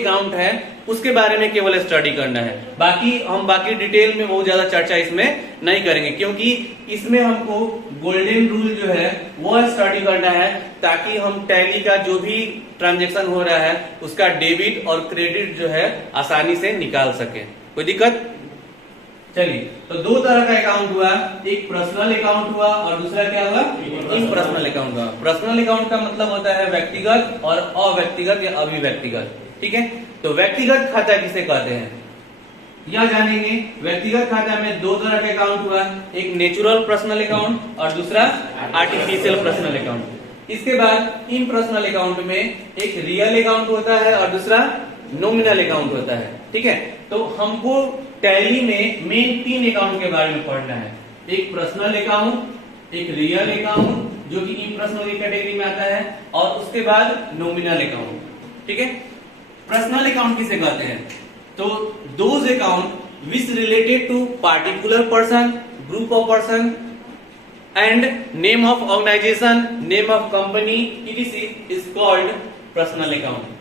Account है उसके बारे में केवल स्टडी करना है। बाकी डिटेल में बहुत ज्यादा चर्चा इसमें नहीं करेंगे, क्योंकि इसमें हमको गोल्डन रूल जो है वो स्टडी करना है, ताकि हम टैली का जो भी ट्रांजैक्शन हो रहा है उसका डेबिट और क्रेडिट जो है आसानी से निकाल सके। कोई दिक्कत? चलिए, तो दो तरह का अकाउंट हुआ, एक पर्सनल अकाउंट हुआ और दूसरा क्या हुआ? इम्पर्सनल अकाउंट हुआ। पर्सनल अकाउंट का मतलब होता है व्यक्तिगत और अव्यक्तिगत या अविव्यक्तिगत। ठीक है, तो व्यक्तिगत खाता किसे कहते हैं यह जानेंगे। व्यक्तिगत खाता में दो तरह का अकाउंट हुआ, एक नेचुरल पर्सनल अकाउंट और दूसरा आर्टिफिशियल पर्सनल अकाउंट। इसके बाद इन पर्सनल अकाउंट में एक रियल अकाउंट होता है और दूसरा नॉमिनल अकाउंट होता है। ठीक है, तो हमको टैली में मेन तीन अकाउंट के बारे में पढ़ना है, एक पर्सनल अकाउंट, एक रियल अकाउंट जो कि इम्पर्सनल कैटेगरी में आता है, और उसके बाद नॉमिनल अकाउंट। ठीक है, पर्सनल अकाउंट किसे कहते हैं? तो those account which related to particular person, group of person and name of organisation, name of company etc is called personal account.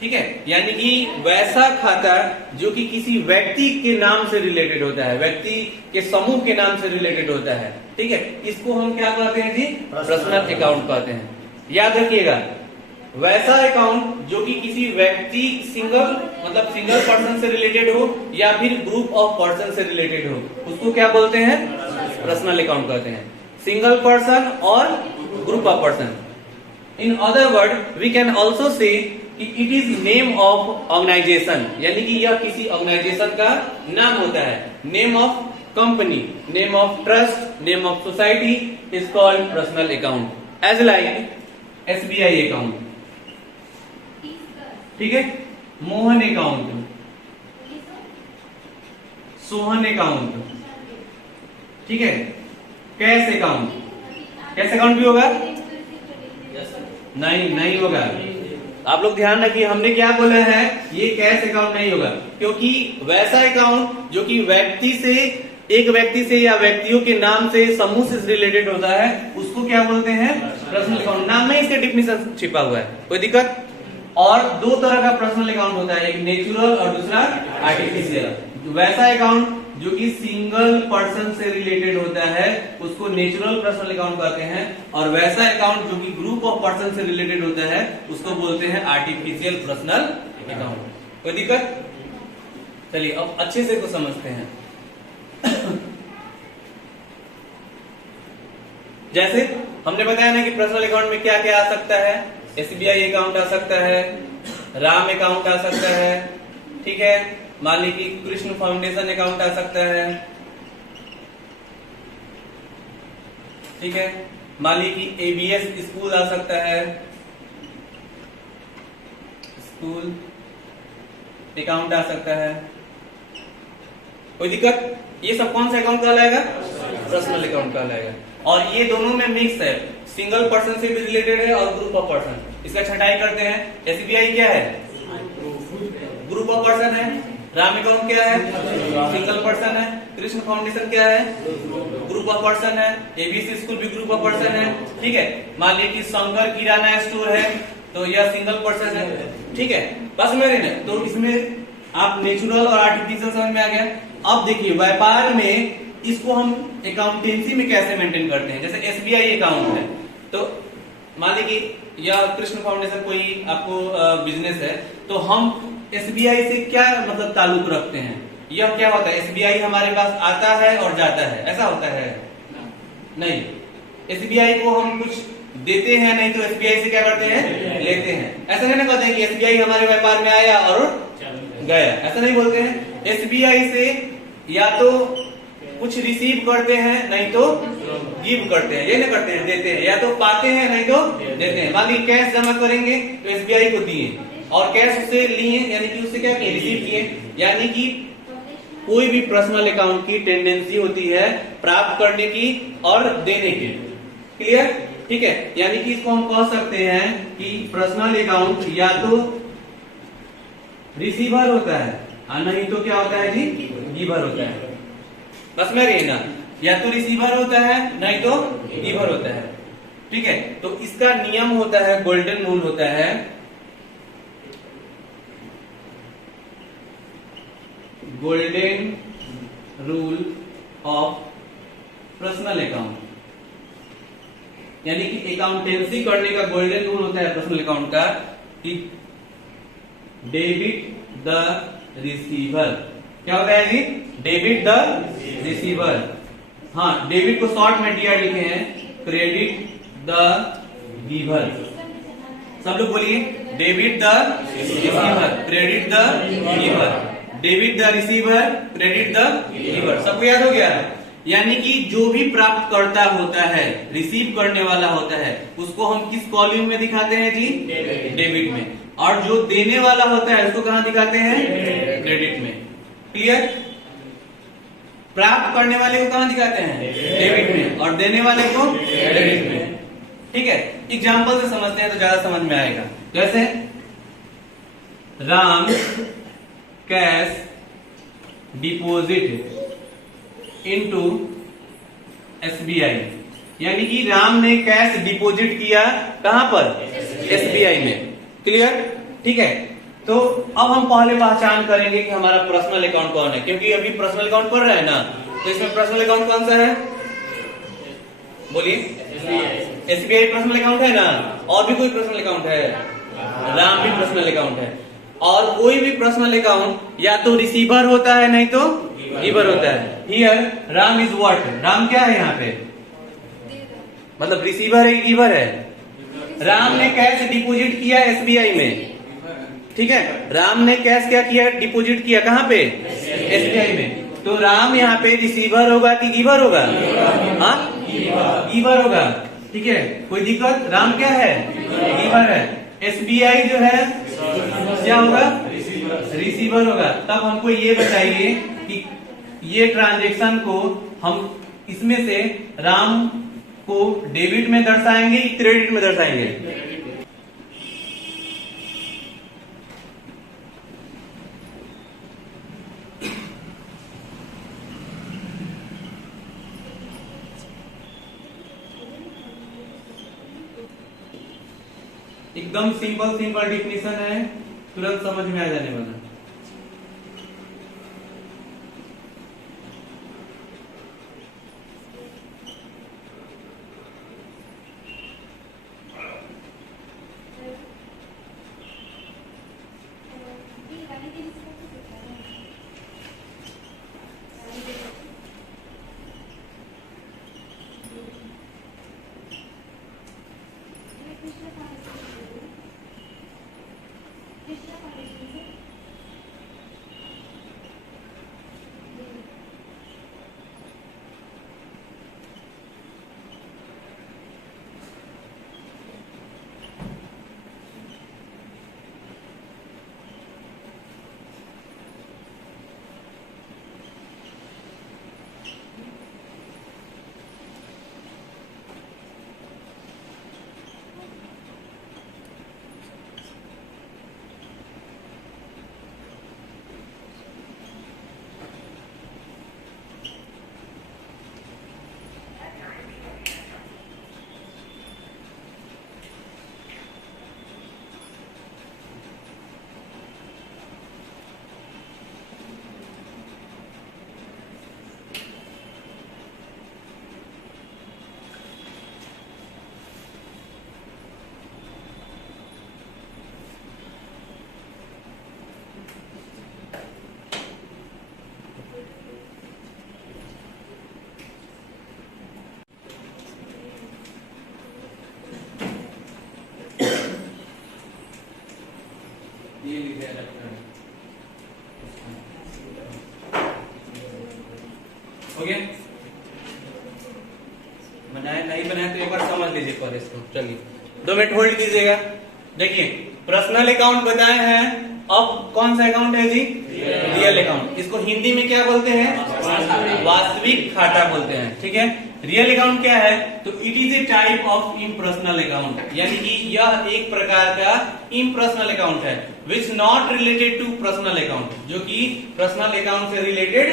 ठीक है, यानी कि वैसा खाता जो कि किसी व्यक्ति के नाम से रिलेटेड होता है, व्यक्ति के समूह के नाम से रिलेटेड होता है। ठीक है, इसको हम क्या कहते हैं जी? पर्सनल अकाउंट कहते हैं। याद रखिएगा, वैसा अकाउंट जो कि किसी व्यक्ति सिंगल पर्सन से रिलेटेड हो या फिर ग्रुप ऑफ पर्सन से रिलेटेड हो, उसको क्या बोलते हैं? पर्सनल अकाउंट कहते हैं। सिंगल पर्सन और group of person. In other word we can also say it is name of organization, यानी कि यह किसी ऑर्गेनाइजेशन का नाम होता है। Name of company, name of trust, name of society is called personal account, as like SBI account. ठीक है, मोहन अकाउंट, सोहन अकाउंट। ठीक है, कैश अकाउंट। कैश अकाउंट भी होगा? नहीं होगा। आप लोग ध्यान रखिए, हमने क्या बोला है, ये कैश अकाउंट नहीं होगा, क्योंकि वैसा अकाउंट जो कि एक व्यक्ति से या व्यक्तियों के नाम से, समूह से रिलेटेड होता है, उसको क्या बोलते हैं? Personal account. नाम में इसके डिफिनेशन छिपा हुआ है, कोई दिक्कत? और दो तरह का पर्सनल अकाउंट होता है, एक नेचुरल और दूसरा आर्टिफिशियल। वैसा अकाउंट जो कि सिंगल पर्सन से रिलेटेड होता है उसको नेचुरल पर्सनल अकाउंट कहते हैं, और वैसा अकाउंट जो कि ग्रुप ऑफ पर्सन से रिलेटेड होता है उसको बोलते हैं आर्टिफिशियल पर्सनल अकाउंट। कोई दिक्कत? चलिए, अब अच्छे से इसको समझते हैं। जैसे हमने बताया ना कि पर्सनल अकाउंट में क्या क्या आ सकता है। SBI अकाउंट आ सकता है, राम अकाउंट आ सकता है। ठीक है, मान लीजिए कि कृष्ण फाउंडेशन अकाउंट आ सकता है। ठीक है, मान लीजिए कि ABS स्कूल आ सकता है, स्कूल अकाउंट आ सकता है। कोई दिक्कत? ये सब कौन सा अकाउंट कहलाएगा? पर्सनल अकाउंट कहलाएगा। और ये दोनों में मिक्स है, सिंगल पर्सन से भी रिलेटेड है और ग्रुप ऑफ पर्सन। इसका छटाई करते हैं। SBI क्या है? ग्रुप ऑफ पर्सन है। राम अकाउंट क्या है? सिंगल पर्सन है। कृष्ण फाउंडेशन क्या है? ग्रुप ऑफ पर्सन है। ABC स्कूल भी ग्रुप ऑफ पर्सन है। ठीक है, मान लीजिए कि शंकर किराना स्टोर है, तो यह सिंगल पर्सन है। ठीक है, बस मेरे ना, तो इसमें आप नेचुरल और आर्टिफिशियल समझ में आ गया। अब देखिए, व्यापार में इसको हम अकाउंटेंसी में कैसे मेंटेन करते हैं। जैसे SBI अकाउंट है, तो मान लीजिए या कृष्ण फाउंडेशन कोई आपको बिजनेस है, तो हम SBI से क्या मतलब ताल्लुक रखते हैं? यह क्या होता है, SBI हमारे पास आता है और जाता है, ऐसा होता है? नहीं, SBI को हम कुछ देते हैं नहीं, तो SBI से क्या करते हैं? लेते हैं। ऐसा नहीं कहते हैं कि SBI हमारे व्यापार में आया और गया, ऐसा नहीं बोलते हैं। SBI से या तो कुछ रिसीव करते हैं, नहीं तो गिव करते हैं। ये नहीं करते हैं, देते हैं। या तो पाते हैं, नहीं तो देते हैं। मान लीजिए कैश जमा करेंगे तो SBI को दिए, और कैश उससे लिए, यानी कि उससे क्या किए? रिसीव किए। यानी कि कोई भी पर्सनल अकाउंट की टेंडेंसी होती है प्राप्त करने की और देने की। क्लियर? ठीक है, यानी कि इसको हम कह सकते हैं कि पर्सनल अकाउंट या तो रिसीवर होता है और नहीं तो क्या होता है जी? गिवर होता है। बस में रहना, या तो रिसीवर होता है नहीं तो गिवर होता है। ठीक है, तो इसका नियम होता है, गोल्डन रूल होता है, golden rule of personal account, यानी कि अकाउंटेंसी करने का गोल्डन रूल होता है पर्सनल अकाउंट का कि डेबिट द रिसीवर। क्या होता है जी? Debit the receiver. हाँ, डेबिट को शॉर्ट में डीआर लिखे हैं, क्रेडिट द गिवर। सब लोग बोलिए, debit the receiver, credit the giver. Debit the receiver, credit the giver. सबको याद हो गया? यानी कि जो भी प्राप्त करता होता है, रिसीव करने वाला होता है, उसको हम किस कॉलम में दिखाते हैं जी? डेबिट में। और जो देने वाला होता है उसको कहां दिखाते हैं? क्रेडिट में। क्लियर? प्राप्त करने वाले को कहां दिखाते हैं? डेबिट में, और देने वाले को क्रेडिट में। ठीक है, एग्जाम्पल से समझते हैं तो ज्यादा समझ में आएगा। जैसे Ram cash deposit into SBI, यानी कि राम ने कैश डिपॉजिट किया कहां पर? एसबीआई में। क्लियर? ठीक है, तो अब हम पहले पहचान करेंगे कि हमारा पर्सनल अकाउंट कौन है, क्योंकि अभी पर्सनल अकाउंट पढ़ रहा है ना, तो इसमें पर्सनल अकाउंट कौन सा है? बोलिए। एसबीआई पर्सनल अकाउंट है ना? और भी कोई पर्सनल अकाउंट है? राम भी पर्सनल अकाउंट है। और कोई भी पर्सनल अकाउंट या तो रिसीवर होता है, नहीं तो गिवर होता है। Here Ram is what? Ram क्या है यहाँ पे? मतलब रिसीवर है, गिवर है? राम ने कैश डिपॉजिट किया एसबीआई में। ठीक है, राम ने कैश क्या किया? डिपॉजिट किया कहाँ पे? एसबीआई में। तो राम यहाँ पे रिसीवर होगा कि गिवर होगा? हाँ, गिवर होगा। ठीक है, कोई दिक्कत? राम क्या है? गिवर है। एसबीआई जो है क्या होगा? रिसीवर होगा। तब हमको ये बताइए कि ये ट्रांजेक्शन को हम इसमें से राम को डेबिट में दर्शाएंगे कि क्रेडिट में दर्शाएंगे? एकदम सिंपल सिंपल डिफिनेशन है, तुरंत समझ में आ जाने वाला। हो गया? बनाया नहीं बनाया तो एक बार समझ लीजिए पहले इसको। चलिए 2 मिनट होल्ड कीजिएगा। देखिए, पर्सनल अकाउंट बताए हैं। अब कौन सा अकाउंट है जी? Real account. इसको हिंदी में क्या बोलते हैं? वास्तविक खाता बोलते हैं। ठीक है, रियल अकाउंट क्या है? तो it is a type of impersonal account, यानी कि यह एक प्रकार का इम्पर्सनल अकाउंट है, which not related to personal account, जो कि पर्सनल अकाउंट से रिलेटेड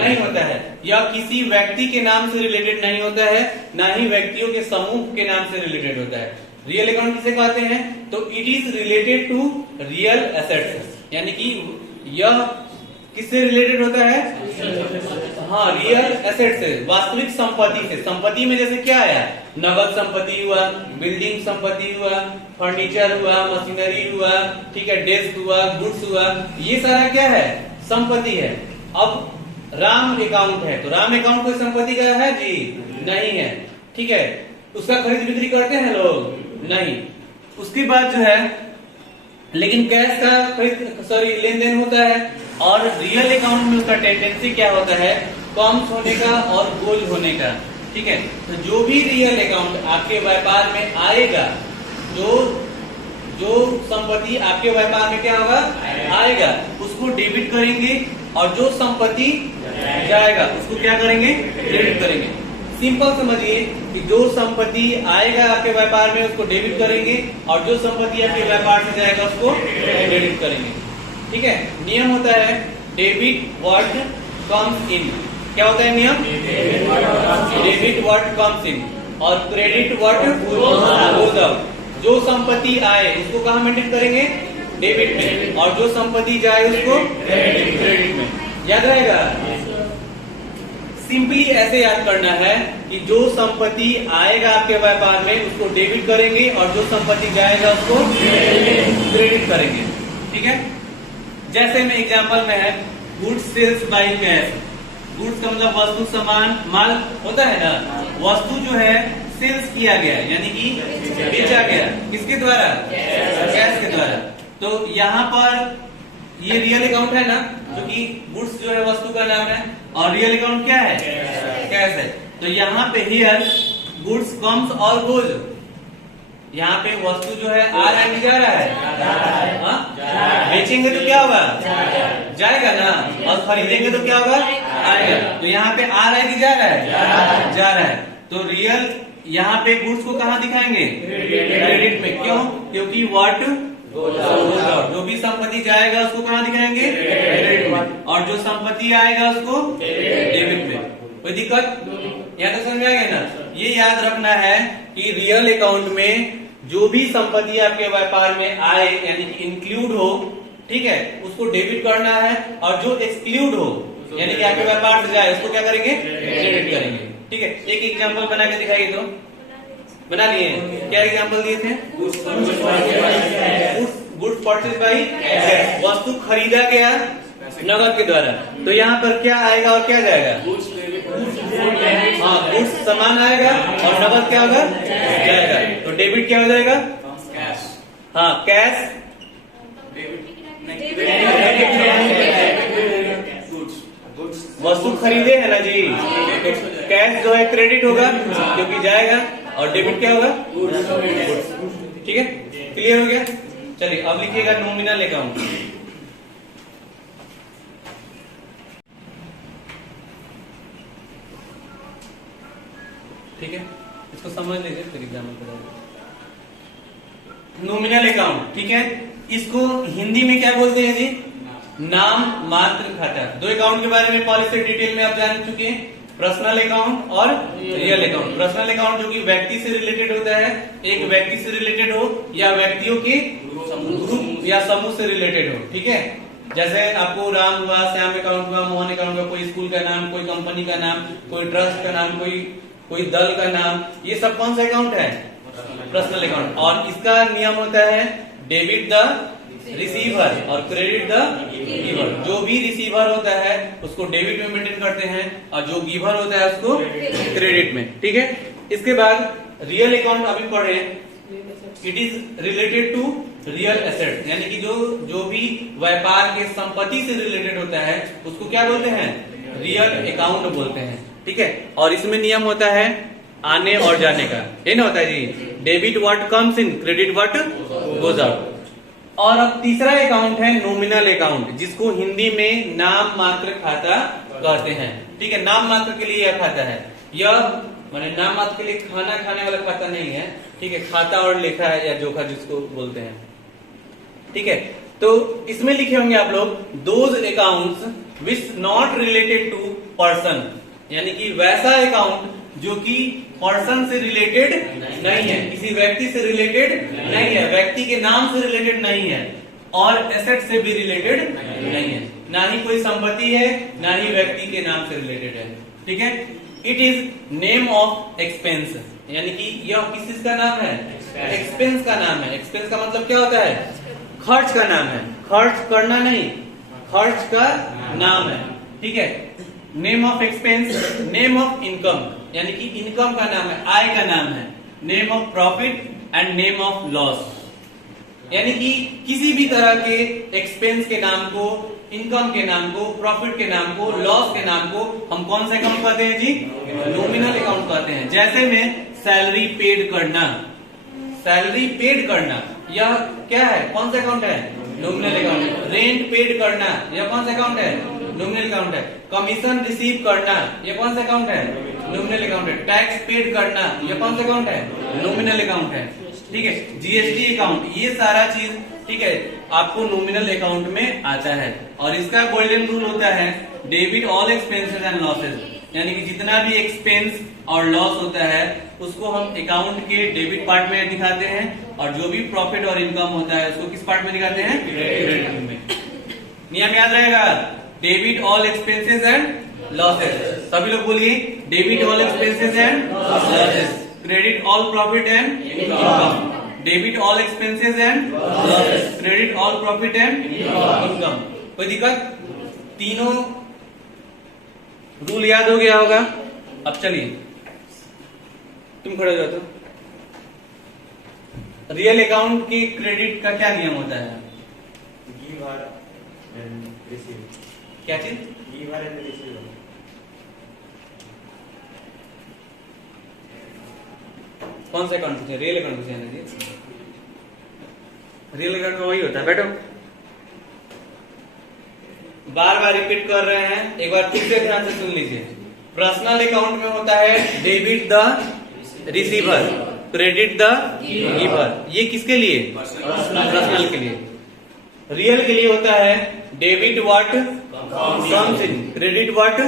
नहीं होता है। यह किसी व्यक्ति के नाम से रिलेटेड नहीं होता है, ना ही व्यक्तियों के समूह के नाम से रिलेटेड होता है। रियल अकाउंट किसे कहते हैं? तो it is related to real assets, यानी कि यह किससे रिलेटेड होता है? हाँ, रियल एसेट से, वास्तविक संपत्ति से। संपत्ति में जैसे क्या आया? नगद संपत्ति हुआ, बिल्डिंग संपत्ति हुआ, फर्नीचर हुआ, मशीनरी हुआ, ठीक है, डेस्क हुआ, गुड्स हुआ, ये सारा क्या है? संपत्ति है। अब राम अकाउंट है, तो राम अकाउंट कोई संपत्ति का है जी? नहीं है, ठीक है। उसका खरीद बिक्री करते हैं लोग? नहीं। उसके बाद जो है, लेकिन कैश का लेन देन होता है। और रियल अकाउंट में उसका टेंडेंसी क्या होता है? कम्स होने का और गोल होने का, ठीक है। तो जो भी रियल अकाउंट आपके व्यापार में आएगा, जो संपत्ति आपके व्यापार में क्या होगा? आएगा, उसको डेबिट करेंगे, और जो संपत्ति जाएगा उसको क्या करेंगे? क्रेडिट करेंगे। सिंपल समझिए कि जो संपत्ति आएगा आपके व्यापार में उसको डेबिट करेंगे, और जो संपत्ति आपके व्यापार से जाएगा उसको क्रेडिट करेंगे, ठीक है। नियम होता है डेबिट व्हाट कम्स इन। क्या होता है नियम? डेबिट व्हाट कम्स इन और क्रेडिट व्हाट गोज आउट। जो संपत्ति आए उसको कहाँ मेंटेन करेंगे? डेबिट में, और जो संपत्ति जाए उसको क्रेडिट में। याद रहेगा? सिंपली ऐसे याद करना है कि जो संपत्ति आएगा आपके व्यापार में उसको डेबिट करेंगे, और जो संपत्ति जाएगा उसको क्रेडिट करेंगे, ठीक है। जैसे में एग्जांपल में है goods sales by cash. Goods का मतलब वस्तु, सामान, माल होता है ना। वस्तु जो है सेल्स किया गया, यानी कि बेचा गया, किसके द्वारा? कैश के द्वारा। तो यहाँ पर ये रियल अकाउंट है ना, क्योंकि गुड्स जो है वस्तु का नाम है, और रियल अकाउंट क्या है? कैश है। तो यहाँ पे हियर गुड्स कम्स और गोज। यहाँ पे वस्तु जो है आ रहा है कि जा रहा है? बेचेंगे तो क्या होगा? जाएगा ना, और खरीदेंगे तो क्या होगा? आएगा। तो यहाँ पे आ रहा है कि जा रहा है? जा रहा है। तो रियल यहाँ पे गुड्स को कहाँ दिखाएंगे? क्रेडिट में। क्यों? क्योंकि व्हाट जो भी संपत्ति जाएगा उसको कहाँ दिखाएंगे? क्रेडिट में, और जो संपत्ति आएगा उसको डेबिट में। कोई दिक्कत? यहाँ तक समझ में आ गया ना? ये याद रखना है कि रियल अकाउंट में जो भी संपत्ति आपके व्यापार में आए, यानी कि इंक्लूड हो, ठीक है, उसको डेबिट करना है, और जो एक्सक्लूड हो, यानी कि आपके व्यापार से जाए, उसको क्या करेंगे? क्रेडिट करेंगे, ठीक है। एक एग्जाम्पल बना के दिखाइए तो। बना लिए? क्या एग्जाम्पल दिए थे? गुड्स परचेज बाय कैश, वस्तु खरीदा गया नगद के द्वारा। तो यहाँ पर क्या आएगा और क्या जाएगा? हाँ, गुड्स सामान आएगा, और नगद क्या होगा? जाएगा। तो डेबिट क्या हो जाएगा? हाँ, कैश। वस्तु खरीदे है ना जी, कैश जो है क्रेडिट होगा क्योंकि जाएगा, और डेबिट क्या होगा? ठीक है, क्लियर हो गया? चलिए अब लिखिएगा नॉमिनल अकाउंट। ठीक है, इसको समझ लीजिए फिर एग्जाम्पल करेंगे। नॉमिनल अकाउंट, ठीक है, इसको हिंदी में क्या बोलते हैं जी? नाम मात्र खाता। दो अकाउंट के बारे में पॉलिसी डिटेल में आप जान चुके हैं, पर्सनल अकाउंट और रियल अकाउंट। पर्सनल अकाउंट जो कि व्यक्ति से रिलेटेड होता है, एक व्यक्ति से रिलेटेड हो या व्यक्तियों के ग्रुप या समूह से रिलेटेड हो, ठीक है। जैसे आपको राम हुआ, श्याम अकाउंट हुआ, मोहन अकाउंट हुआ, कोई स्कूल का नाम, कोई कंपनी का नाम, कोई ट्रस्ट का नाम, कोई दल का नाम, ये सब कौन सा अकाउंट है? Personal account. और इसका नियम होता है डेबिट द रिसीवर और क्रेडिट द गिवर। जो भी रिसीवर होता है उसको डेबिट में मेंटेन करते हैं, और जो गिवर होता है उसको क्रेडिट में, ठीक है। इसके बाद रियल अकाउंट अभी पढ़े, it is related to real asset, यानी कि जो भी व्यापार के संपत्ति से रिलेटेड होता है उसको क्या बोलते हैं? रियल अकाउंट बोलते हैं, ठीक है। और इसमें नियम होता है आने और जाने का, ये ना होता है जी, debit what comes in, credit what goes out. और अब तीसरा अकाउंट है नॉमिनल अकाउंट, जिसको हिंदी में नाम मात्र खाता कहते हैं, ठीक है। नाम मात्र के लिए यह खाता है, यह माने नाम मात्र के लिए खाना खाने वाला खाता नहीं है, ठीक है। खाता और लेखा है या जोखा जिसको बोलते हैं, ठीक है। तो इसमें लिखे होंगे आप लोग those accounts which not related to person, यानी कि वैसा अकाउंट जो कि पर्सन से रिलेटेड नहीं है, किसी व्यक्ति से रिलेटेड नहीं है, व्यक्ति के नाम से रिलेटेड नहीं है, और एसेट से भी रिलेटेड नहीं है, ना ही कोई संपत्ति है, ना ही व्यक्ति के नाम से रिलेटेड है। ठीक है, it is name of expense, यानी कि यह किस चीज का नाम है? एक्सपेंस का नाम है। एक्सपेंस का मतलब क्या होता है? खर्च का नाम है, खर्च करना नहीं, खर्च का नाम है। ठीक है, name of expense, name of income, यानी कि इनकम का नाम है, आय का नाम है। Name of profit and name of loss, यानी कि किसी भी तरह के एक्सपेंस के नाम को, इनकम के नाम को, प्रॉफिट के नाम को, लॉस के नाम को हम कौन सा अकाउंट कहते हैं जी? नॉमिनल अकाउंट कहते हैं। जैसे में सैलरी पेड करना, सैलरी पेड करना यह क्या है? कौन सा अकाउंट है? नॉमिनल अकाउंट है। रेंट पेड करना यह कौन सा अकाउंट है? नॉमिनल अकाउंट है। कमीशन रिसीव करना यह कौन सा अकाउंट है? नॉमिनल अकाउंट है। टैक्स पेड करना यह कौन सा अकाउंट है? नॉमिनल अकाउंट है। ठीक है, जीएसटी अकाउंट, ये सारा चीज ठीक है आपको नॉमिनल अकाउंट में आता है। और इसका गोल्डन रूल होता है debit all expenses and losses, यानी कि जितना भी एक्सपेंस और लॉस होता है उसको हम अकाउंट के डेबिट पार्ट में दिखाते हैं, और जो भी प्रॉफिट और इनकम होता है उसको किस पार्ट में दिखाते हैं? क्रेडिट में। नियम याद रहेगा, debit all expenses and losses. सभी लोग बोलिए, debit all expenses and losses, credit all profit and income, debit all expenses and losses, credit all profit and income. कोई दिक्कत? तीनों रूल याद हो गया होगा। अब चलिए, तुम खड़े हो जाओ तो। रियल अकाउंट के क्रेडिट का क्या नियम होता है? Give and receive. क्या चीज? Give and receive. कौन सा अकाउंट पूछे? रियल अकाउंट पूछे ना जी? रियल अकाउंट में वही होता है। बैठो, बार बार रिपीट कर रहे हैं, एक बार फिर से ध्यान से सुन लीजिए। पर्सनल अकाउंट में होता है debit the receiver, credit the giver. ये किसके लिए? पर्सनल के लिए। रियल के लिए होता है debit what comes in, credit what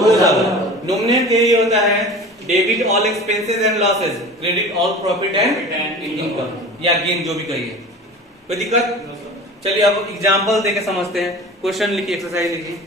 goes out. Nominal के लिए होता है debit all expenses and losses, credit all profit and income या गेन, जो भी कहिए। कोई दिक्कत? चलिए अब एग्जाम्पल देके समझते हैं। क्वेश्चन लिखिए, एक्सरसाइज लिखिए।